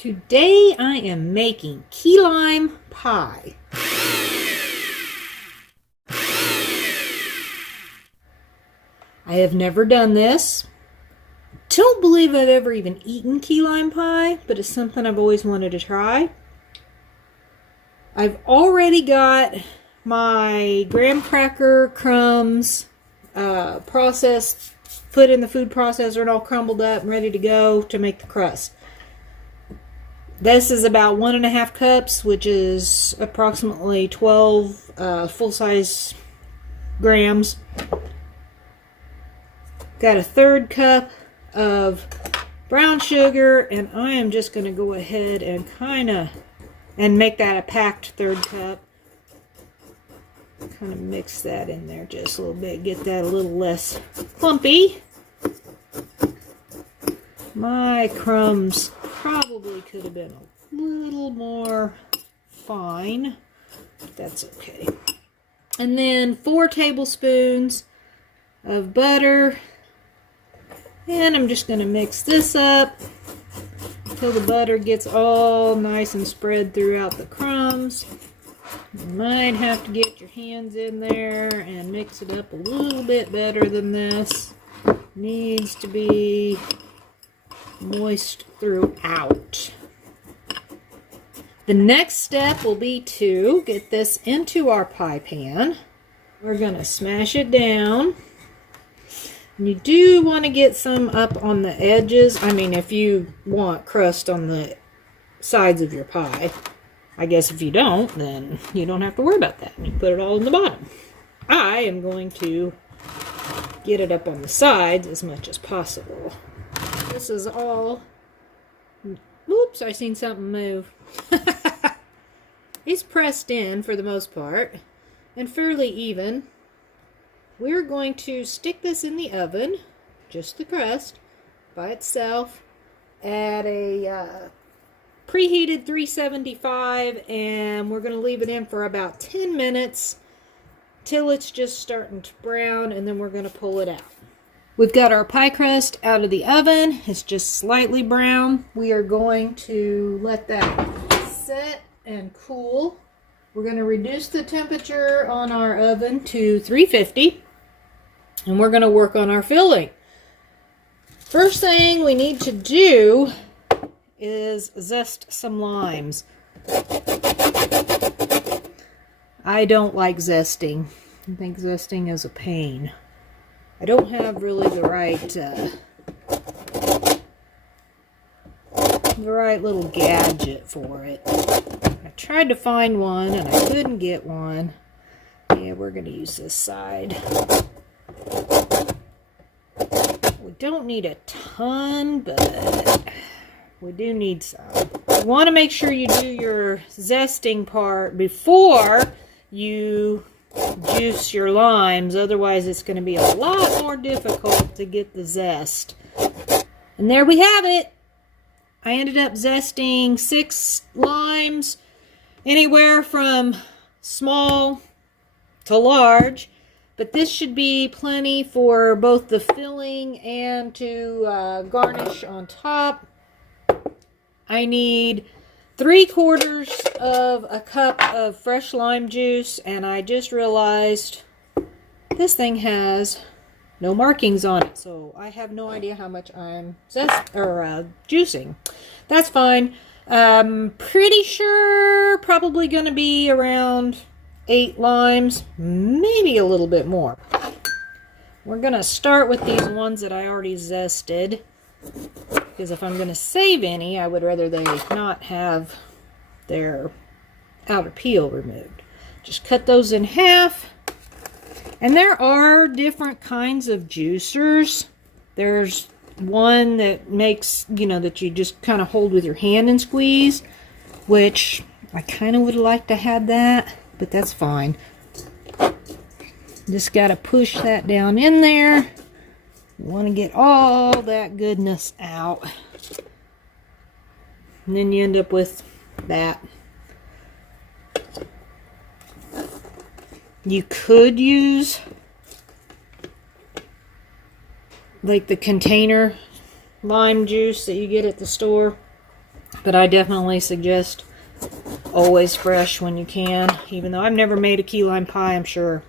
Today I am making key lime pie. I have never done this. Don't believe I've ever even eaten key lime pie, but it's something I've always wanted to try. I've already got my graham cracker crumbs processed, put in the food processor and all crumbled up and ready to go to make the crust. This is about 1.5 cups, which is approximately 12 full-size grams. Got a 1/3 cup of brown sugar, and I am just going to go ahead and make that a packed 1/3 cup. Kind of mix that in there just a little bit, get that a little less clumpy. My crumbs probably could have been a little more fine. That's okay. And then 4 tablespoons of butter. And I'm just going to mix this up until the butter gets all nice and spread throughout the crumbs. You might have to get your hands in there and mix it up a little bit better than this. Needs to be moist throughout. The next step will be to get this into our pie pan. We're going to smash it down. You do want to get some up on the edges. I mean, if you want crust on the sides of your pie. I guess if you don't, then you don't have to worry about that. You put it all in the bottom. I am going to get it up on the sides as much as possible. This is all... Oops, I seen something move. It's pressed in for the most part and fairly even. We're going to stick this in the oven, just the crust, by itself, at a preheated 375, and we're going to leave it in for about 10 minutes till it's just starting to brown, and then we're going to pull it out. We've got our pie crust out of the oven. It's just slightly brown. We are going to let that set and cool. We're going to reduce the temperature on our oven to 350. And we're going to work on our filling. First thing we need to do is zest some limes. I don't like zesting. I think zesting is a pain. I don't have really the right little gadget for it. I tried to find one and I couldn't get one. Yeah, we're going to use this side. We don't need a ton, but we do need some. You want to make sure you do your zesting part before you juice your limes. Otherwise, it's going to be a lot more difficult to get the zest. And there we have it. I ended up zesting 6 limes, anywhere from small to large. But this should be plenty for both the filling and to garnish on top. I need 3/4 of a cup of fresh lime juice, and I just realized this thing has no markings on it, so I have no idea how much I'm juicing. That's fine. Pretty sure probably going to be around 8 limes, maybe a little bit more. We're going to start with these ones that I already zested, because if I'm going to save any, I would rather they not have their outer peel removed. Just cut those in half. And there are different kinds of juicers. There's one that makes, that you just kind of hold with your hand and squeeze, which I kind of would like to have that. But that's fine. Just got to push that down in there. You want to get all that goodness out. And then you end up with that. You could use like the container lime juice that you get at the store. But I definitely suggest always fresh when you can. Even though I've never made a key lime pie, I'm sure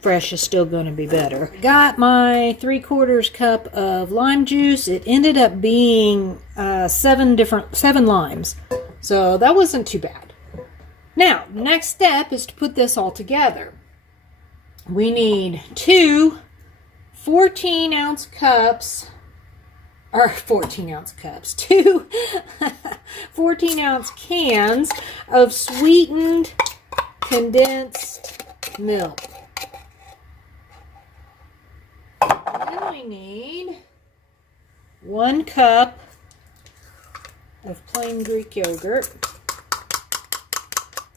fresh is still going to be better. Got my 3/4 cup of lime juice. It ended up being 7 limes. So that wasn't too bad. Now, the next step is to put this all together. We need 2 14-ounce cups, or 14-ounce cups, 2 14-ounce cans of sweetened condensed milk. Then we need 1 cup of plain Greek yogurt.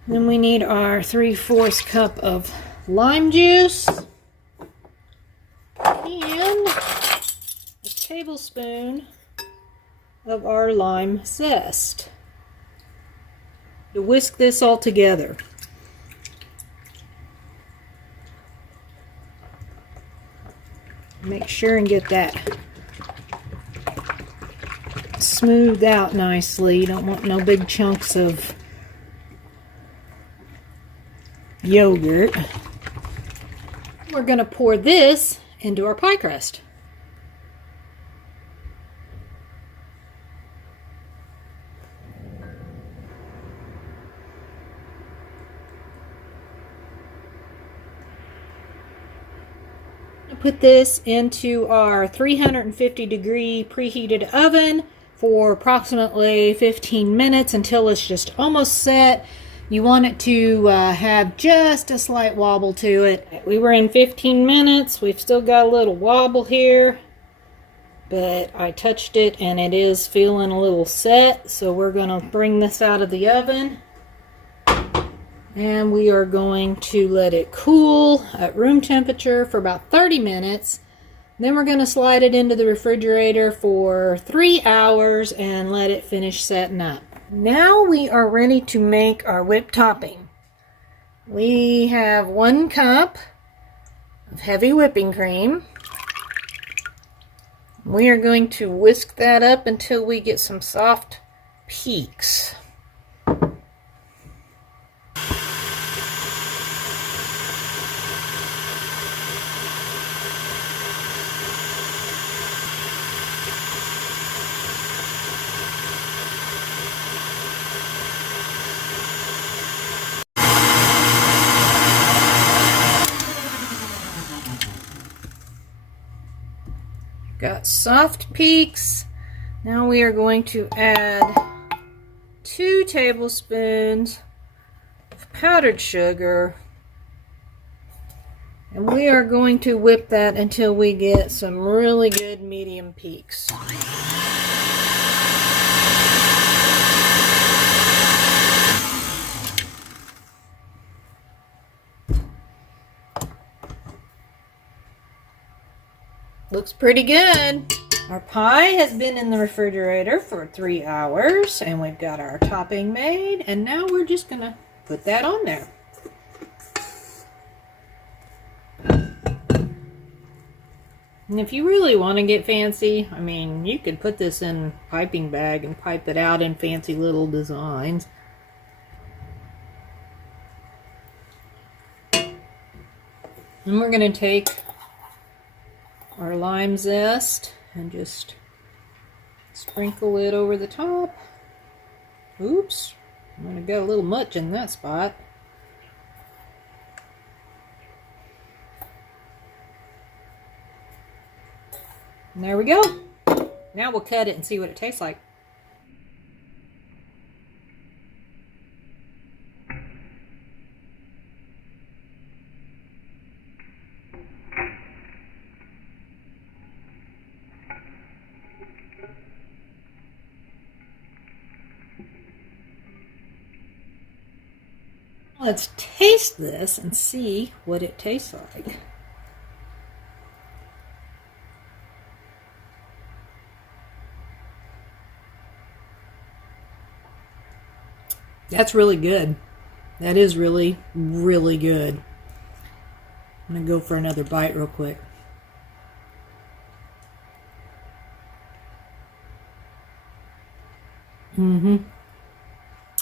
Then we need our 3/4 cup of lime juice and a tablespoon of our lime zest. To whisk this all together. Make sure and get that smoothed out nicely. You don't want no big chunks of yogurt. We're going to pour this into our pie crust. Put this into our 350-degree preheated oven for approximately 15 minutes until it's just almost set. You want it to have just a slight wobble to it. We were in 15 minutes. We've still got a little wobble here, but I touched it and it is feeling a little set. So we're going to bring this out of the oven and we are going to let it cool at room temperature for about 30 minutes. Then we're going to slide it into the refrigerator for 3 hours and let it finish setting up. Now we are ready to make our whipped topping. We have 1 cup of heavy whipping cream. We are going to whisk that up until we get some soft peaks. Got soft peaks. Now we are going to add 2 tablespoons of powdered sugar. And we are going to whip that until we get some really good medium peaks. Looks pretty good. Our pie has been in the refrigerator for 3 hours and we've got our topping made, and now we're just gonna put that on there. And if you really want to get fancy, I mean, you could put this in a piping bag and pipe it out in fancy little designs. And we're gonna take our lime zest and just sprinkle it over the top. Oops, I'm gonna get a little much in that spot. And there we go. Now we'll cut it and see what it tastes like. Let's taste this and see what it tastes like. That's really good. That is really, really good. I'm going to go for another bite real quick.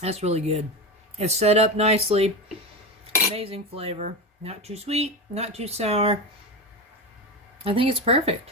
That's really good. It's set up nicely. Amazing flavor. Not too sweet, not too sour. I think it's perfect.